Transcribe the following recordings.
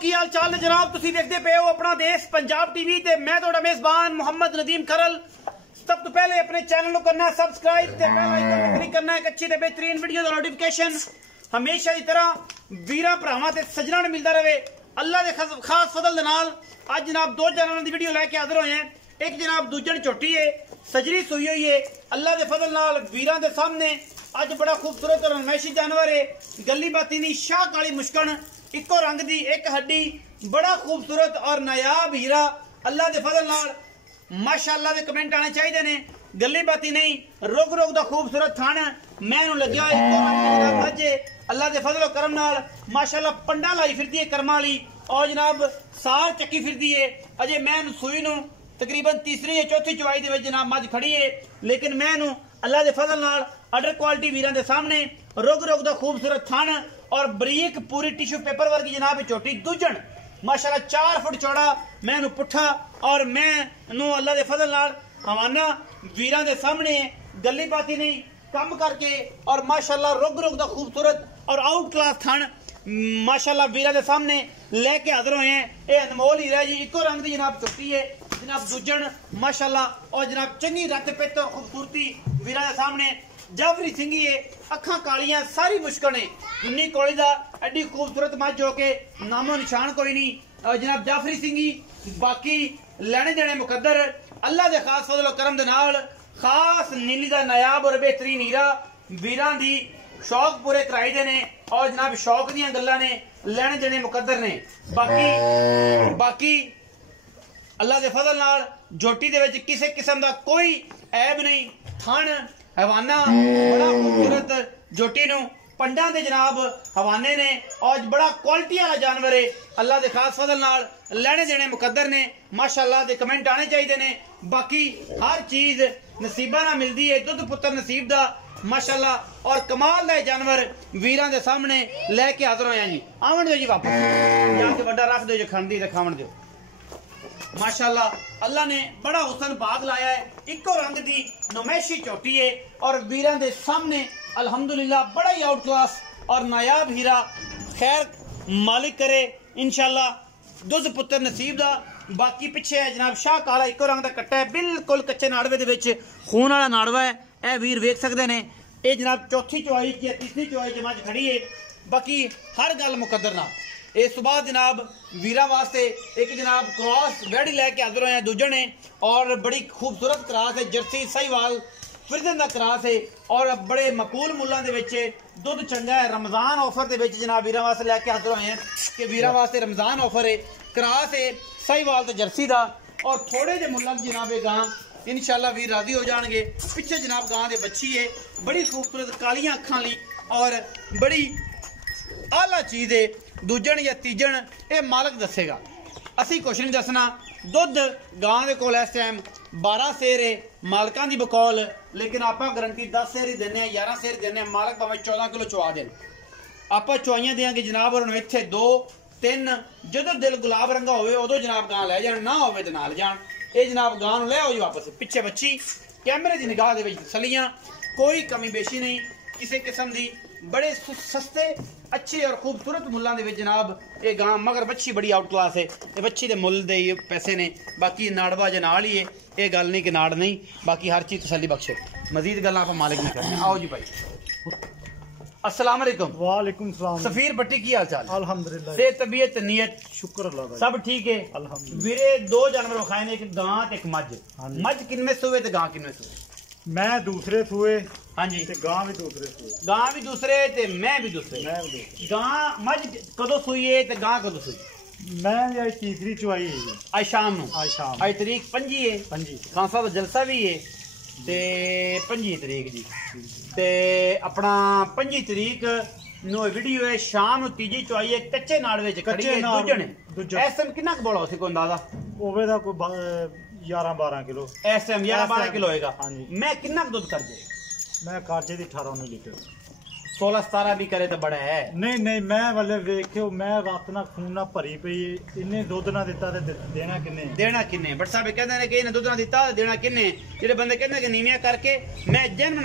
की हाल चाल है जनाब। तुसी देखते पे हो अपना देश पंजाब टीवी ते मैं थोड़ा मेजबान मोहम्मद नदीम खरल। सब तो पहले अपने चैनल को करना है सब्सक्राइब ते बेल आइकन को क्लिक करना है। एक अच्छी ते बेहतरीन वीडियो दा नोटिफिकेशन हमेशा की तरह वीरा भरावां ते सजना ने मिलता रहे अल्लाह के खास फजल दे नाल। आज जनाब दो जानवरों की वीडियो लैके हाजिर होए हैं। एक जनाब दूजन झोटी है, सजरी सुई हुई है। अल्लाह के फजल नाल वीरां दे सामने अज बड़ा खूबसूरत और नमैशी जानवर है। गली बाती दी शाह काली मुश्कन, इको रंग दी एक हड्डी, बड़ा खूबसूरत और नायाब हीरा। अल्लाह के फजल नाल माशाअल्लाह दे कमेंट आने चाहिए ने। गली बाती नहीं, रोग रोग दा खूबसूरत थान मैनू लग्या इको रंग दा मजे। अल्लाह के फजल करम नाल माशाअल्लाह पंडा लाई फिरदी है कर्मा वाली और जनाब सार चक्की फिरदी है। अजे मैनू सूई नू तकरीबन तीसरी या चौथी चवाई दे विच जनाब मज खड़ी है, लेकिन मैनू अल्लाह के फजल नाल अडर क्वालिटी वीरां दे सामने रोग रोग दा खूबसूरत थान और बरीक पूरी टिश्यू पेपर वर्गी जनाब छोटी दूजन माशाल्लाह 4 फुट चौड़ा मैनू पुट्ठा और मैं अल्लाह के फजल नाल हवाना वीरां दे सामने गली बाती नहीं कम करके और माशाल्लाह रोग रोग दा खूबसूरत और आउट क्लास थान माशाल्लाह वीरां दे सामने लेके हाजिर हुए हैं। ये अनमोल हीरा जी, इको रंग दी जनाब छोटी है जनाब दूजन माशाल्लाह और जनाब चंगी रत पित और खूबसूरती वीरां दे सामने। जाफरी सिंगी है, अखा कालियां सारी मुश्किल है, दुन्नी कोली दा एडी खूबसूरत मज हो के नामो निशान कोई नहीं। और जनाब जाफरी सिंगी बाकी लेने देने मुकद्दर अल्लाह के खास फजल करम दे नाल खास नीली दा नायाब और बेहतरीन हीरा वीरां दी शौक पूरे कराई दे ने और जनाब शौक दियां गल्लां ने लेने देने मुकद्दर ने। बाकी अल्लाह के फजल नाल झोटी दे विच किसी किस्म दा कोई ऐब नहीं। थान हवाना बड़ा खूबसूरत झोटी नू पंडा दे जनाब हवाने ने और बड़ा क्वालिटी वाला जानवर है। अल्लाह के खास फजल नाल लेने देने मुकद्दर ने माशाअल्लाह दे कमेंट आने चाहिए ने। बाकी हर चीज नसीबा ना मिलती है, दुध पुत्र नसीब दा माशाअल्लाह और कमाल दा जानवर वीरां दे सामने लेके हाजिर होया जी। आवन दो जी वापस जाके बड़ा रख दो जो खंडी ते खावन दो। माशाअल्लाह अल्लाह ने बड़ा हुसन बाग लाया है, इको रंग दी नुमैशी चोटी है और वीरां दे सामने अल्हम्दुलिल्लाह बड़ा ही आउट क्लास और नायाब हीरा। खैर मालिक करे इंशाअल्लाह दुध पुत्र नसीब दा। बाकी पिछे है जनाब शाह काला इको रंग दा कट्टा है, बिल्कुल कच्चे नाड़वे दे विच खून वाला नाड़वा है। ए वीर वेख सकते ने ये जनाब चौथी चौवाई या तीसरी चौवाई च मज खड़ी है। बाकी हर गल मुकद्दर ना। इस बाद जनाब वीरा वास्ते एक जनाब क्रॉस वैडी लैके हाजिर होए दूजन ने और बड़ी खूबसूरत क्रॉस है, जर्सी सहीवाल फ्रिजन दा क्रॉस है और बड़े मकूल मुल्लां दे विच दुध चंगा है। रमजान ऑफर दे विच जनाब वीरा वास्ते लैके हाजिर होए हैं कि वीरा वास्ते रमजान ऑफर है, क्रॉस है सहीवाल ते जर्सी दा और थोड़े जे मुल्लां जनाब गां इंशाअल्लाह वीर राजी हो जाएंगे। पिछे जनाब गां दे बच्ची है, बड़ी खूबसूरत कालियां अखां ली और बड़ी आला चीज है। दूजन या तीजन ये मालक दसेगा, असी कुछ नहीं दसना। दुध गां दे कोल इस टाइम 12 सेर है मालकां दी बकौल, लेकिन आप गारंटी 10 सेर ही देने 11 सेर देने। मालक भावें 14 किलो चुआ देन, आप चुआइयां देंगे जनाब और इत्थे 2 3 जो दिल गुलाब रंगा होवे उदों जनाब गां लै जान, ना होवे ते नाल जान। ये जनाब गां लै आओ जी वापस। पिछे बच्ची कैमरे की निगाह दे विच तसलियां, कोई कमी बेशी नहीं किसी किस्म दी। बड़े सस्ते अच्छे और खूबसूरत मुल्लां दे विच जनाब ये गां, मगर बच्ची बड़ी आउट क्लास है। ये बच्ची दे मुल दे पैसे ने, बाकी नाड़वा जे नाल ही है, ये गल नहीं कि नाड़ नहीं। बाकी हर चीज तसल्ली बख्शे। मजीद गल्लां आप मालिक ने करनी। आओ जी भाई अस्सलाम वालेकुम। वालेकुम सलाम। सफीर भट्टी की हाल चाल? अल्हम्दुलिल्लाह। से तबीयत नीयत शुक्र अल्लाह का सब ठीक है अल्हम्दुलिल्लाह। वीरे 2 जानवर खाए ने, एक गां ते एक मज। मज किनवे सूए ते गां किनवे सूए? मैं दूसरे सूए हाँ जी ते गां भी दूसरे सूए। गां भी दूसरे ते मैं भी दूसरे। गां मज कदों सूई है ते गां कदों सूई? मैं ये तीसरी चुआई है आज शाम नू। आज तरीक 25 है, 25 खान साहब दा जलसा भी है ते 25 तरीक जी ते अपना 25 तरीक नो वीडियो है। शाम नू तीजी चुआई है, कच्चे नाड़वे च खड़ी है दूजन है। इस टाइम कितना बोला उसे कोई अंदाजा ओवे दा कोई 11-12 किलो इस टाइम 11-12 किलो होएगा। हाँ जी। मैं कितना दुध कर दे? मैं काजे दी 18-19 लीटर 16-17 भी करे तो बड़ा है। नहीं नहीं मैं वाले वेखियो मैं रात ना खून ना भरी पई इन्ने दुध ना दिता ते देना किन्ने बट साहब कहंदे ने कि इन्ने दुध ना दिता देना किन्ने। जेडे बंदे कहंदे कि नीवियां करके मैं जनमन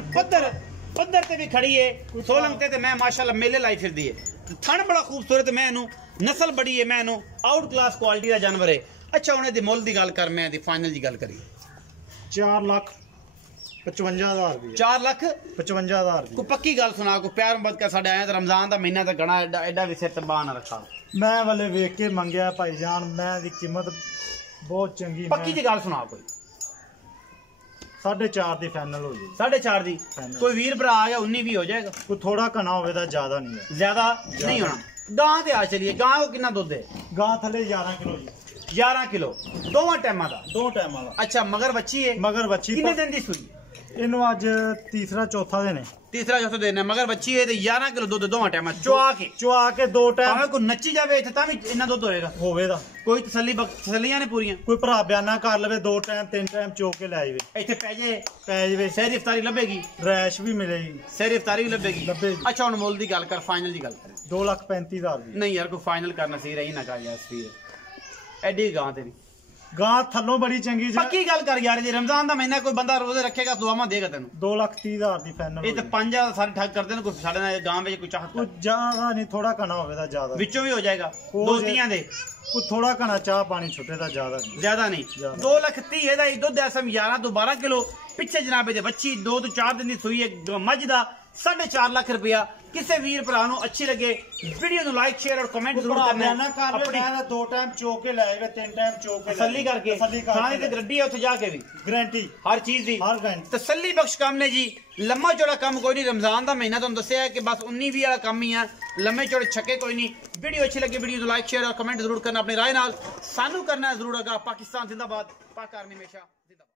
पत्थर ते भी खड़ी है सोलंग ते मैं माशाल्लाह मेले लाई फिरदी है। थन बड़ा खूबसूरत मैं नस्ल बड़ी है मैं आउट क्लास क्वालिटी का जानवर है। अच्छा हुण इहदे मुल की गल कर, मैं फाइनल की गल करी 4,55,000 रुपये। 4,55,000 कोई पक्की गल सुना, कोई प्यार मुहब्बत कर साडे आया तो रमजान का महीना तो गणा एडा भी सिर ते बाह ना रखा। मैं वाले वेख के मंगया भाईजान, मैं दी कीमत बहुत चंगी, पक्की जी गल सुना कोई 4.5 दी फाइनल हो जाए। 4.5 दी कोई 20 भरा आ गया 19 भी हो जाएगा। कोई थोड़ा घना होवे दा ज्यादा नहीं है, ज्यादा नहीं होना। गां ते आ चलिए, गां को कितना दुध है? गां थले 11 किलो जी। 11 किलो दोवां टाइमां दा? 2 टाइमां दा। अच्छा मगर बच्ची है? मगर बच्ची कितने दिन दी सुई? इनू अज तीसरा चौथा दिन है। तीसरा चौथा दिन है, मगर बच्ची है ते 11 किलो दुध दोवां टाइमां चुआ के 2 टाइम। भावें कोई नच्ची जावे इत्थे तां भी इन्ना दुध होएगा होवे दा। कोई तसल्लियां ने पूरियां। कोई भरा बयाना कर लवे 2 टाइम 3 टाइम चो के लै जावे, इत्थे पै जावे सहरी इफ्तारी लभेगी, रैश भी मिलेगी, सहरी इफ्तारी भी लभेगी। अच्छा हुण मुल दी गल कर, फाइनल दी गल कर। 2,35,000 नहीं यार, कोई फाइनल करना सही रही ना कर यार, एडी गां तेरी गां थल्लों बड़ी चंगी जी। पक्की गल कर यार, जे रमजान दा महीना कोई बंदा रोजे रखेगा दुआवां देगा तेन। 2,30,000 दी फाइनल। ये तो 5,000 सारे ठग करते हैं, कोई साडे नाल गांव में कोई चाहत कुछ ज्यादा नहीं, थोड़ा घना होवे दा ज्यादा विचों भी हो जाएगा। दोस्तियां दे कुछ थोड़ा घना चाह पानी छुटे दा ज्यादा नहीं। 2,30,000 दा दुध ऐसा 11 तो 12 किलो पिछे जनाबे दे बच्ची 2 तो 4 दिन दी सुई है मझ दा 4.5 लाख रुपया। किसी वीर भरा अच्छी लगे वीडियो नु लाइक शेयर और कमेंट जरूर करना। अपनी 2 टाइम चो के लाएगा, 3 टाइम चो के तसल्ली करके खाने की गारंटी है, उथे जाके भी गारंटी हर चीज दी, हर गारंटी तसल्ली बख्श काम ने जी। लम्मा चौड़ा काम कोई नहीं, रमजान का महीना तुहानू दस्सिया है कि बस 19-20 वाला काम ही है, लम्मे चौड़े छक्के कोई नहीं। वीडियो अच्छी लगे वीडियो को लाइक शेयर और कमेंट जरूर करना, अपनी राय नाल सानू करना जरूर। अगा पाकिस्तान जिंदाबाद, पाक आर्मी हमेशा जिंदाबाद।